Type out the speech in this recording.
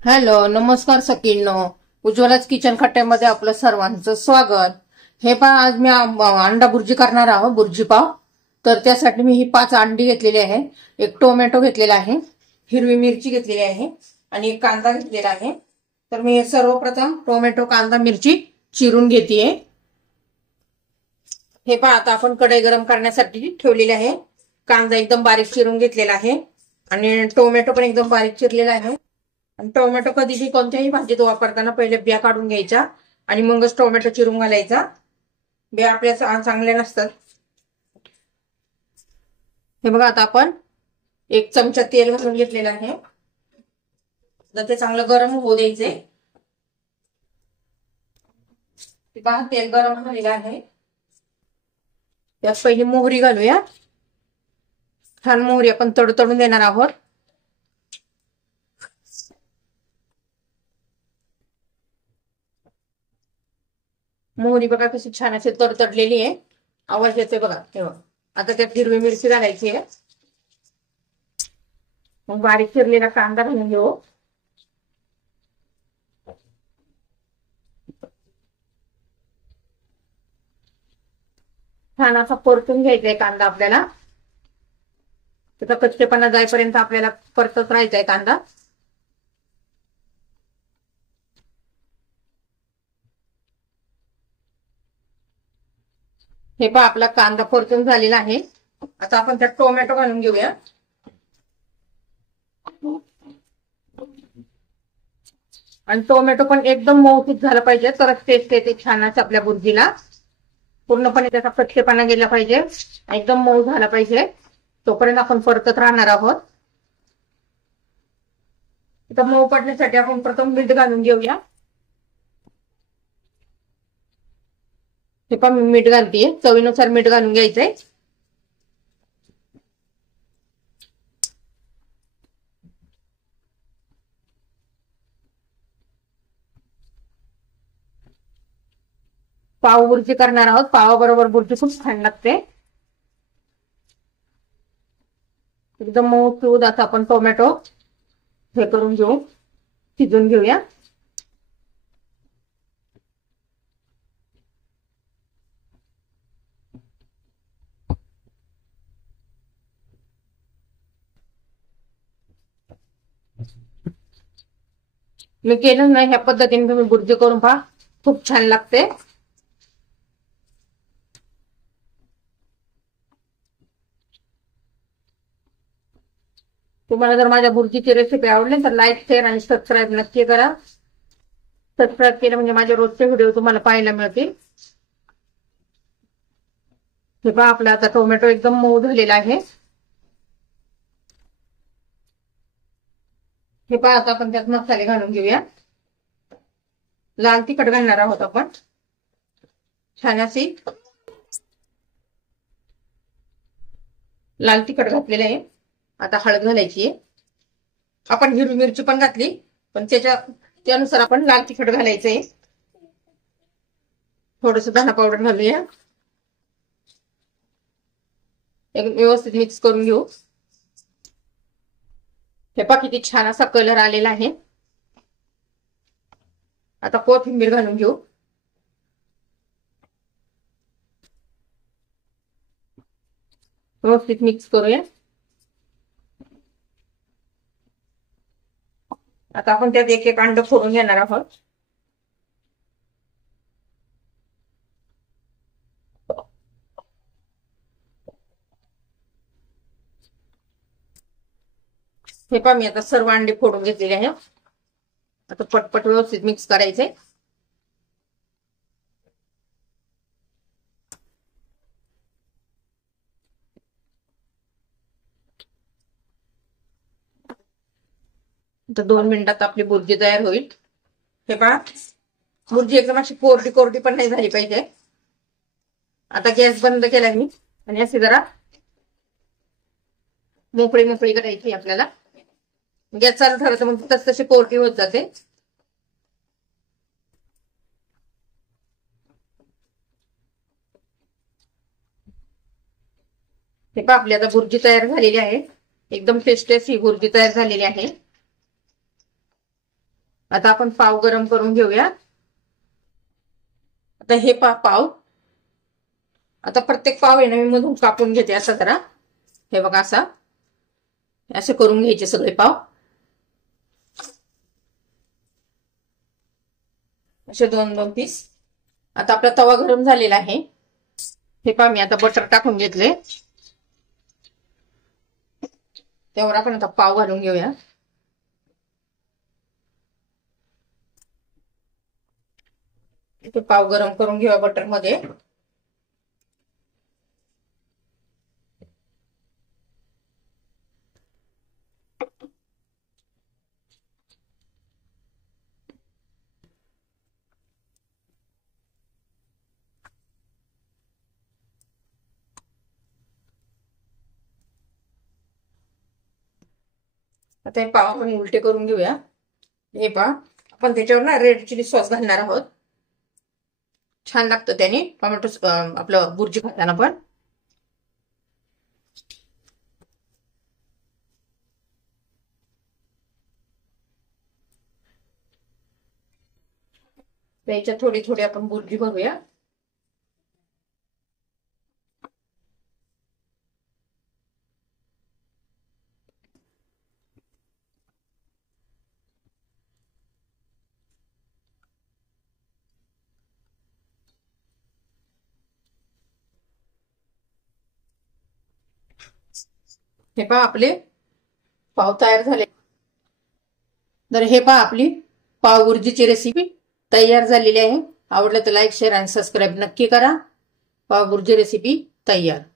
Hello, नमस्कार सखींनो. उज्ज्वलाच kitchen खट्ट्यामध्ये आपलं सर्वांचं स्वागत. हे पहा, आज मी अंडा भुर्जी करणार आहोत, भुर्जी पाव. तर त्यासाठी मी ही 5 अंडी घेतलेली आहे, एक टोमॅटो घेतलेला आहे, हिरवी मिरची घेतलेली आहे आणि एक कांदा घेतलेला आहे. तर मी सर्वप्रथम टोमॅटो, कांदा, मिरची चिरून घेतेय. हे पहा, आता आपण कढई गरम करण्यासाठी ठेवलेली आहे. कांदा एकदम बारीक चिरून घेतलेला आहे आणि टोमॅटो पण एकदम बारीक चिरलेला आहे. आणि टोमॅटो कधीही कोणत्याही भाजीत वापरताना पहिले बिया काढून घ्यायच्या आणि मगच टोमॅटो चिरून घालायचा. बिया आपल्या चांगल्या नसतात. हे बघा, आता आपण 1 चमचा तेल घालून घेतलेलं आहे. तर ते चांगलं गरम होऊ द्यायचे. बघा, तेल गरम झालेलं आहे. त्यात पहिली मोहरी घालूया. छान मोहरी आपण तडतडून देणार आहोत. मोहरी बघा कशी छान अशी तडतडलेली आहे. आवाज येतोय बघा. तेव्हा आता त्यात हिरवी मिरची घालायची आहे. मग बारीक चिरलेला कांदा घालून घेऊ. छान असा परतून घ्यायचा आहे कांदा आपल्याला. त्याचा कच्चेपणा जाईपर्यंत आपल्याला परतत राहायचा आहे कांदा. हे पहा, आपला कांदा परतून झालेला आहे. आता आपण त्यात टोमॅटो घालून घेऊया. आणि टोमॅटो पण एकदम मऊसूत झाला पाहिजे, तरच टेस्ट येते छान अशी आपल्या भुर्जीला. पूर्णपणे त्याचा कच्चेपणा गेला पाहिजे, एकदम मऊ झाला पाहिजे. तोपर्यंत आपण परतत राहणार आहोत. आता मऊ पडण्यासाठी आपण प्रथम मीठ घालून घेऊया. हे पण मीठ घालतीये, चवीनुसार मीठ घालून घ्यायचंय. पाव भुर्जी करणार आहोत. पावाबरोबर भुर्जी खूप छान लागते. एकदम मऊ पिऊद असा आपण टोमॅटो हे करून घेऊ, शिजून घेऊया. मी केलं नाही, ह्या पद्धतीने तुम्ही भुर्जी करून पहा, खूप छान लागते. तुम्हाला जर माझ्या भुर्जीची रेसिपी आवडली तर लाईक, शेअर आणि सबस्क्राईब नक्की करा. सबस्क्राईब केलं म्हणजे माझे रोजचे व्हिडिओ तुम्हाला पाहायला मिळतील. हे पहा, आपला आता टोमॅटो एकदम मऊ झालेला आहे. हे पहा, आता आपण त्यात मसाले घालून घेऊया. लाल तिखट घालणार आहोत आपण, छान अशी लाल तिखट घातलेले आहे. आता हळद घालायची आहे. आपण हिरवी मिरची पण घातली, पण त्यानुसार आपण लाल तिखट घालायचंय. थोडस धना पावडर घालूया. एक व्यवस्थित मिक्स करून घेऊ. हे पहा, किती छान असा कलर आलेला आहे. आता कोथिंबीर घालून घेऊ. व्यवस्थित मिक्स करूया. आता आपण त्यात एक एक अंड फोडून घेणार आहोत. हे पहा, मी आता सर्व अंडे फोडून घेतलेले आहे. आता पटपट व्यवस्थित मिक्स करायचे. तर 2 मिनिटात आपली भुर्जी तयार होईल. हे पहा, भुर्जी एकदम अशी कोरडी कोरडी पण नाही झाली पाहिजे. आता गॅस बंद केला मी आणि अशी जरा मोकळी मोकळी करायची आपल्याला. गॅस चालू ठेवला तर मग तशी कोरडी होत जाते. हे पहा, आपली आता भुर्जी तयार झालेली आहे. एकदम टेस्टी अशी भुर्जी तयार झालेली आहे. आता आपण पाव गरम करून घेऊया। आता हे पाव आता प्रत्येक पाव आहे ना मी मधून कापून घेते असं जरा, हे बघा असे करून घ्यायचे सगळे पाव, असे 2-2 पीस। आता आपला तवा गरम झालेला आहे, हे पहा मी आता बटर टाकून घेतले, त्यावर आपण आता पाव घालून घेऊया। इथे पाव गरम करून घेऊया बटर मध्ये। आता हे पाव आपण उलटे करून घेऊया। हे पहा आपण त्याच्यावर ना रेड चिली सॉस घालणार आहोत, छान लागतं त्याने टोमॅटो आपलं बुर्जी खाताना पण। त्याच्यात थोडी थोडी आपण बुर्जी भरूया। हे पहा आपले पाव तयार झाले। तर हे पहा आपली पाव बुर्जीची रेसिपी तयार झालेली आहे। आवडलं तर लाईक, शेअर आणि सबस्क्राईब नक्की करा। पाव बुर्जी रेसिपी तयार।